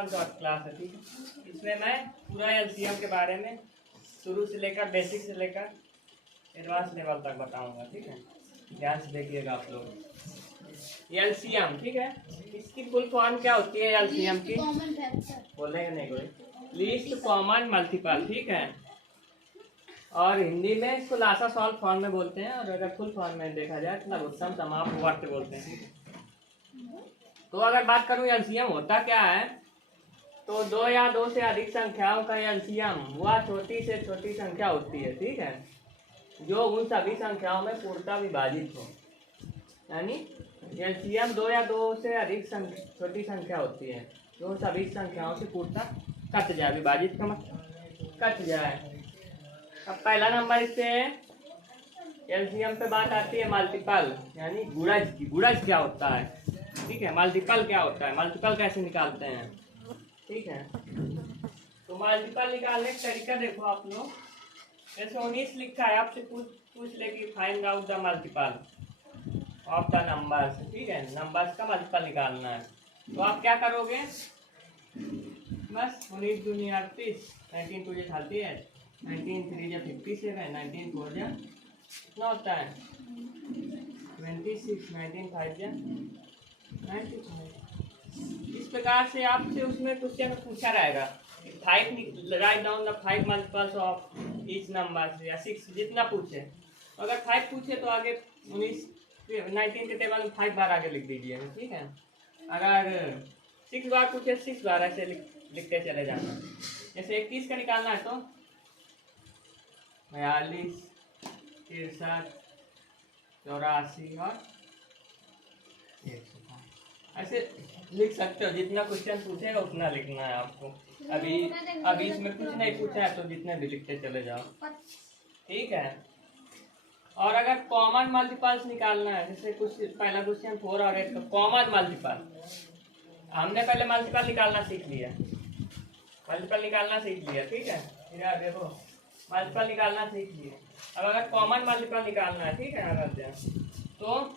One short class है, ठीक है। इसमें मैं पूरा एलसीएम के बारे में शुरू से लेकर बेसिक से लेकर एडवांस लेवल तक बताऊंगा, ठीक है। ध्यान से देखिएगा आप लोग। एलसीएम, ठीक है, इसकी फुल फॉर्म क्या होती है एलसीएम की? बोलेंगे नहीं कोई? लीस्ट कॉमन मल्टीपल, ठीक है। और हिंदी में इसको लासा सॉल्व फॉर्म में बोलते हैं, और अगर फुल फॉर्म में देखा जाए तो लघुत्तम समापवर्त बोलते हैं। तो अगर बात करूं एलसीएम होता क्या है, तो दो या दो से अधिक संख्याओं का एलसीएम वह छोटी से छोटी संख्या होती है, ठीक है, जो उन सभी संख्याओं में पूर्णतः विभाजित हो। यानी एलसीएम दो या दो से अधिक छोटी संख्या होती है जो उन सभी संख्याओं से पूर्णतः कट जाए, विभाजित का मतलब कट जाए। अब पहला नंबर इससे एलसीएम पे बात आती है मल्टीपल, यानी गुणज की। गुणज क्या होता है, ठीक है। मल्टीपल क्या होता है, मल्टीपल कैसे निकालते हैं, ठीक है। तो मल्टीपल निकालने का तरीका देखो आप लोग। जैसे 19 लिखा है, आपसे पूछ ले कि find out the multiple of the numbers, ठीक है। नंबर्स का मल्टीपल निकालना है, तो आप क्या करोगे, बस 19 दूनी 38, 19 टू 38, 19 3 57, 19 4 कितना होता है 26, 19 5 95। इस प्रकार से आपसे उसमें क्वेश्चन पूछा रहेगा, 5 write down the 5 multiples of each number, या 6, जितना पूछे। अगर 5 पूछे तो आगे 19 के टेबल में 5 बार आगे लिख दीजिए, ठीक है। अगर 6 बार पूछे 6 बार ऐसे लिखते चले जाना। जैसे 21 का निकालना है तो 42, 63, 84 और 105 ऐसे लिख सकते हो। जितना क्वेश्चन पूछेगा उतना लिखना है आपको। अभी इसमें कुछ नहीं पूछा है तो जितने भी लिखते चले जाओ, ठीक है। और अगर कॉमन मल्टीपल्स निकालना है, जैसे कुछ पहला क्वेश्चन 4 और 8 का कॉमन मल्टीपल, हमने पहले मल्टीपल निकालना सीख लिया, मल्टीपल निकालना सीख लिया, ठीक है। इधर देखो मल्टीपल निकालना सीख लिए। अब अगर कॉमन मल्टीपल निकालना है, ठीक है, अगर तो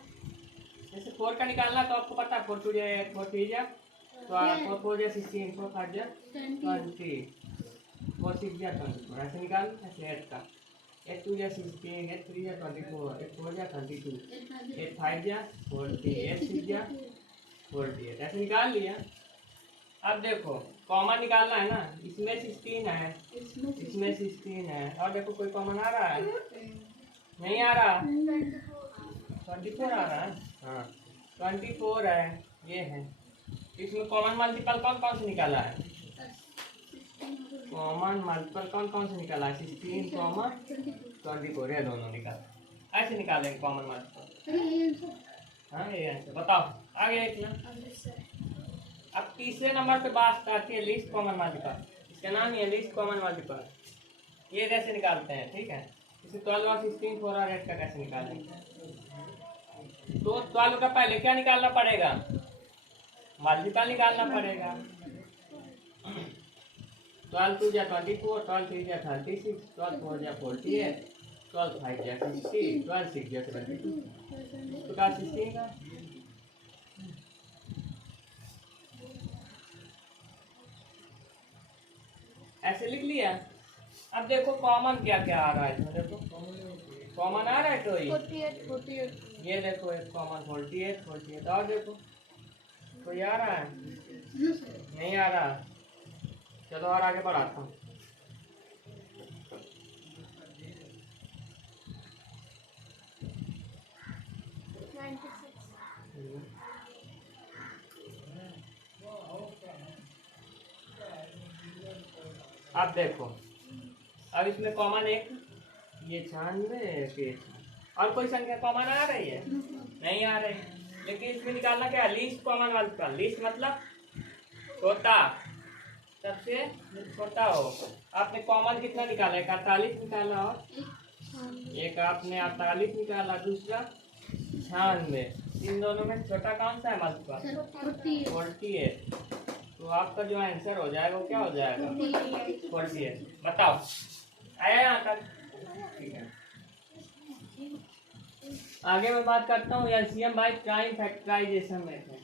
जैसे 4 का निकालना तो आपको पता है 4 2 8 4 3 जा, तो 4 4 जा 16, 4 5 जा 20, 4 6 जा 24, ऐसे निकाल। ऐसे 8 का 8 2 जा 16, 8 3 जा 24, 8 4 जा 32, 8 5 जा 40, 8 6 जा 48, ऐसे निकाल लिया। अब देखो कॉमन निकालना है ना, इसमें 16 है, इसमें 16 है, और देखो कोई कॉमन आ रहा है, नहीं आ रहा, 24 आ रहा है, हाँ 24 है, ये है। इसमें कॉमन मल्टीपल कौन कौन से निकाला है, कॉमन मल्टीपल कौन कौन से निकाला है, 16 कॉमन 24, ये दोनों निकाला। ऐसे निकालेंगे कॉमन मल्टीपल। हाँ ये आंसर बताओ, आगे इतना। अब तीसरे नंबर पे बात आती है लीस्ट कॉमन मल्टीपल। इसका नाम ही है लीस्ट कॉमन मल्टीपल। ये कैसे निकालते हैं, ठीक है। इसे 12 और 16, 4 और 8 का कैसे निकालेंगे, तो 12 का पहले क्या निकालना पड़ेगा, मल्टीपल निकालना पड़ेगा। 12 2 जा 24, 12 3 जा 36, 12 4 जा 48, 12 5 जा 60, 12 6 जा 72, तो का 16 का ऐसे लिख लिया। अब देखो कॉमन क्या क्या आ रहा है इसमें, देखो कॉमन आ रहा है तो 48, ये देखो एक कॉमन 48, और देखो कोई आ रहा है, नहीं आ रहा। चलो और आगे बढ़ाता हूँ। अब देखो, अब इसमें कॉमन एक ये 96, और कोई संख्या कॉमन आ रही है, नहीं आ रही। लेकिन इसमें निकालना क्या है, लीस्ट कॉमन मल्टीपल। लीस्ट मतलब छोटा, सबसे छोटा हो। आपने कॉमन कितना निकाला, एक 48 निकाला, और एक आपने 48 निकाला, दूसरा 96। इन दोनों में छोटा कौन सा है मल्टीपल, 48। तो आपका जो आंसर हो जाएगा वो क्या हो जाएगा, 48। बताओ आया यहाँ तक, ठीक है। आगे मैं बात करता हूँ LCM by prime factorization method.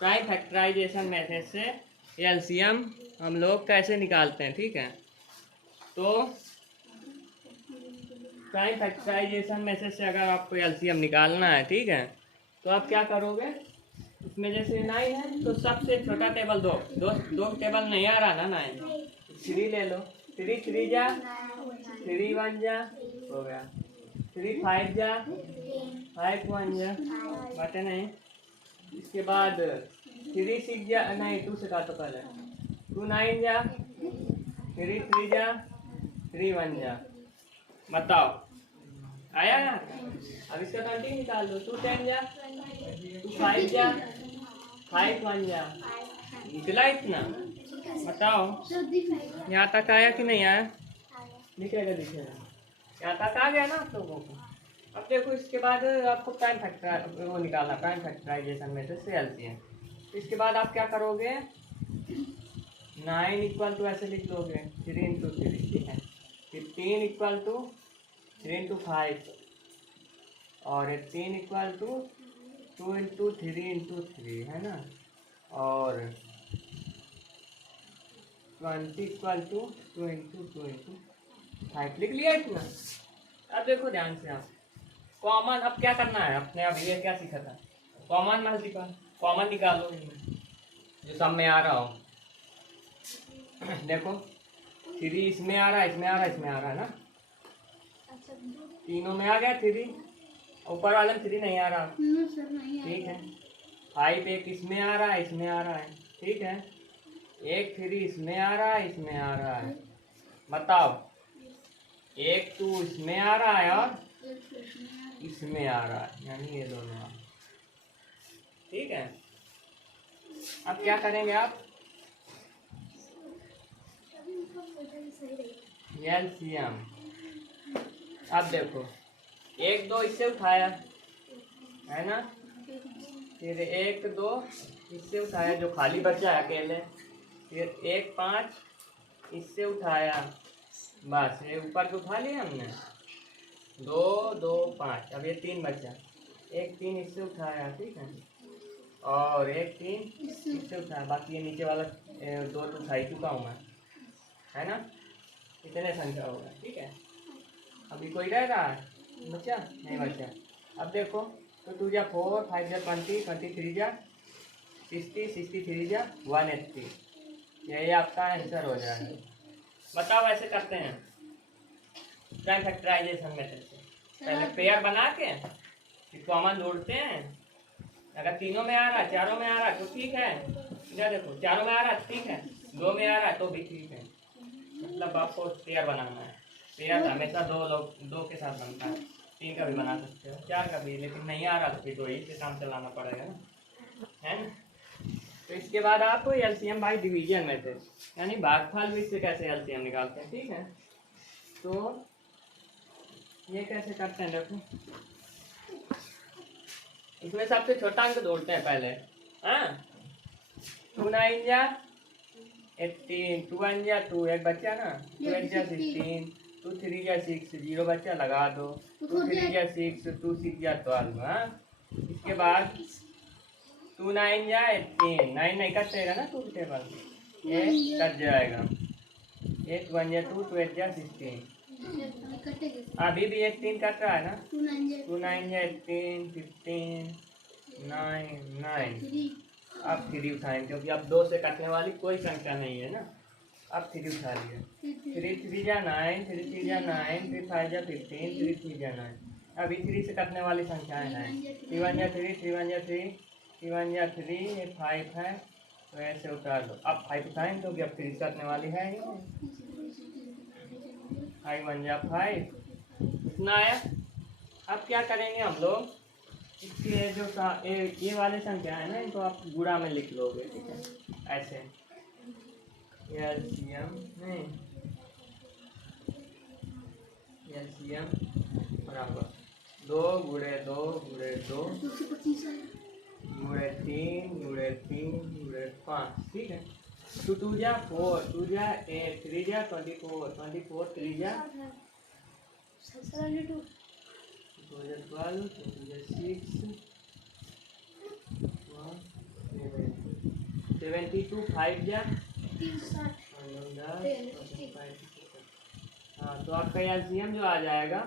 Prime factorization method से एलसीएम हम लोग कैसे निकालते हैं, ठीक है। तो प्राइम फैक्टराइजेशन मेथड से अगर आपको एलसीएम निकालना है, ठीक है, तो आप क्या करोगे, इसमें जैसे 9 है तो सबसे छोटा टेबल दो टेबल नहीं आ रहा ना 9, 3 ले लो, 3 3 जा 3 1 जा हो गया, 3 5 जा 5 1 जा बातें नहीं। इसके बाद 3 6 जा नहीं 2 से काटो पहले, 2 9 जा 3 3 जा 3 1 जा, बताओ आया ना। अब इसका 20 निकाल दो, 2 10 जा 2 5 जा 5 1 जा, निकला इतना, बताओ यहाँ तक आया कि नहीं आया, दिखेगा यहाँ तक आ गया ना आप लोगों को। अब देखो इसके बाद आपको प्राइम फैक्टर वो निकालना, प्राइम फैक्टराइजेशन मेथड से एलसीएम। इसके बाद आप क्या करोगे, 9 इक्वल टू ऐसे लिख लोगे 3 इंटू 3, ठीक है, 15 इक्वल टू 3 इंटू 5 और 18 इक्वल टू 2 इंटू 3 इंटू 3 है ना, और 20 इक्वल टू 2 इंटू 5 लिख लिया इतना। अब देखो ध्यान से आप कॉमन अब क्या करना है अपने, अब ये क्या सीखा था, कॉमन मल्टीपल कॉमन निकालो जो सब में आ रहा हो। देखो 3 इसमें आ रहा है, इसमें आ रहा है, इसमें आ रहा है ना, तीनों में आ गया 3, ऊपर वाले में 3 नहीं आ रहा, ठीक है। 5 एक इसमें आ रहा है, इसमें आ रहा है, ठीक है, एक 3 इसमें आ रहा है, इसमें आ रहा है, बताओ एक 2 इसमें आ रहा है और इसमें आ रहा है, यानी ये दोनों आ, ठीक है। अब क्या करेंगे आप, एलसीएम। अब देखो 1 2 इससे उठाया है ना, फिर 1 2 इससे उठाया जो खाली बचा है अकेले, फिर 1 5 इससे उठाया, बस ये ऊपर को उठा लिया हमने, 2 2 5, अब ये 3 बचा, 1 3 इससे उठाया, ठीक है, और 1 3 इससे उठाया, बाकी ये नीचे वाला 2 तो उठा ही चुका हूँ मैं, है ना, इतने संख्या होगा, ठीक है। अभी कोई रह रहा है बच्चा, नहीं बच्चा। अब देखो तो 2 जा 4 5 जा 20 23 जा 60 63 जा 180, यही आपका आंसर हो जाएगा। बताओ ऐसे करते हैं प्राइम फैक्टराइजेशन मेथड से, पहले पेयर बना के फिर कॉमन जोड़ते हैं, अगर तीनों में आ रहा है चारों में आ रहा है तो ठीक है, इधर देखो चारों में आ रहा है ठीक है, 2 में आ रहा है तो भी ठीक है, मतलब आपको पेयर बनाना है, पेयर हमेशा 2 के साथ बनता है, 3 का भी बना सकते हो 4 का भी, लेकिन नहीं आ रहा तो फिर 2 ही से काम चलाना पड़ेगा ना, है ना। तो इसके बाद आप एलसीएम बाय डिवीजन मेथड, यानी भागफल भी से कैसे एलसीएम निकालते हैं, ठीक है। तो ये कैसे करते हैं देखो, इसमें सबसे छोटा अंक जोड़ते हैं पहले, हाँ 2 9 जा 18 2 1 जा 2 एक बच्चा ना, 2 8 जा 16 2 3 जा 6 0 बच्चा लगा दो, 2 3 जा 6 2 6 जा 12, हाँ। इसके बाद 2 9 जा 18, 9 नहीं कटेगा ना 2 टेबल, ये कट जाएगा, 8 1 जा 2 2 8 जा 16, अभी भी 18 कट रहा है ना, 2 9 जा 18 15 9 9, अब 3 उठाएं क्योंकि अब 2 से कटने वाली कोई संख्या नहीं है ना, अब 3 उठा लिया, 3 3 जा 9 3 3 जा 9 3 5 जा 15 3 3 जा 9, अभी 3 से कटने वाली संख्याएं हैं, 3 1 जा 3 3 1 जा 3 3 1 जा 3, ये 5 है तो ऐसे उतार दो, अब 5 उठाएं क्योंकि अब 3 से कटने वाली है ही, 5 1 जा 5, इतना आया। अब क्या करेंगे हम लोग, इसके जो ये वाले संख्या है ना इनको आप गुणा में लिख लोगे, ठीक है, ऐसे एलसीएम नहीं, एलसीएम बराबर 2 गुणे 2 गुणे 2 गुणे 3 गुणे 3 गुणे 5, ठीक है। 2 2 जा 4 2 जा 8 3 जा 24 24 3 जा 2 जा 12 2 जा 6 7 72 5 जा 360 हाँ, तो आपका एलसीएम जो आ जाएगा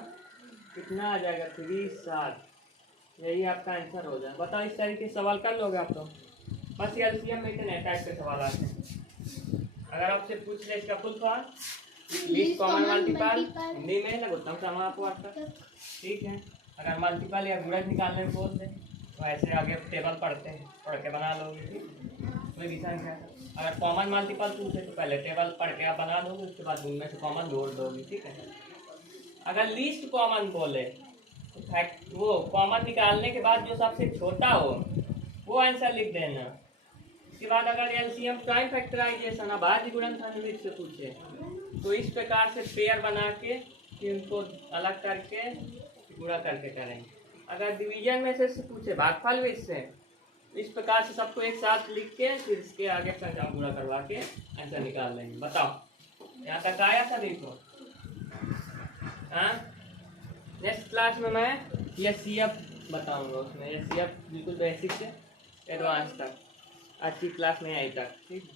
कितना आ जाएगा 360। यही आपका आंसर हो जाए। बताओ इस तरीके से सवाल कर लोगे आप लोग? बस एलसीएम में इतने टाइप के सवाल आते हैं। अगर आपसे पूछ ले इसका full form least common multiple, Hindi में लघुत्तम समापवर्तक, ठीक है। अगर मल्टीपल या गुणज निकालने में बोल दे तो ऐसे आगे टेबल पढ़ते हैं, पढ़ के बना लोगे, ठीक है। कोई भी संख्या अगर कॉमन मल्टीपल पूछे तो पहले टेबल पढ़ के आप बना दोगे, उसके बाद उनमें से कॉमन जोड़ दोगे, ठीक है। अगर लीस्ट कॉमन बोले तो फैक्ट वो कॉमन निकालने के बाद जो सबसे छोटा हो वो आंसर लिख देना। उसके बाद अगर एलसीएम प्राइम फैक्टराइजेशन अभाज्य गुणनखंड से पूछे तो इस प्रकार से पेयर बना के फिर उनको अलग करके गुणा करके करेंगे। अगर डिवीजन में से पूछे भागफल विध से इस प्रकार से सबको एक साथ लिख के फिर इसके आगे संख्या गुणा करवा के आंसर निकाल लेंगे। बताओ यहाँ तक आया सभी को? हाँ, नेक्स्ट क्लास में मैं एचसीएफ बताऊंगा, उसमें एचसीएफ बिल्कुल बेसिक से एडवांस तक अच्छी क्लास में आई तक, ठीक है।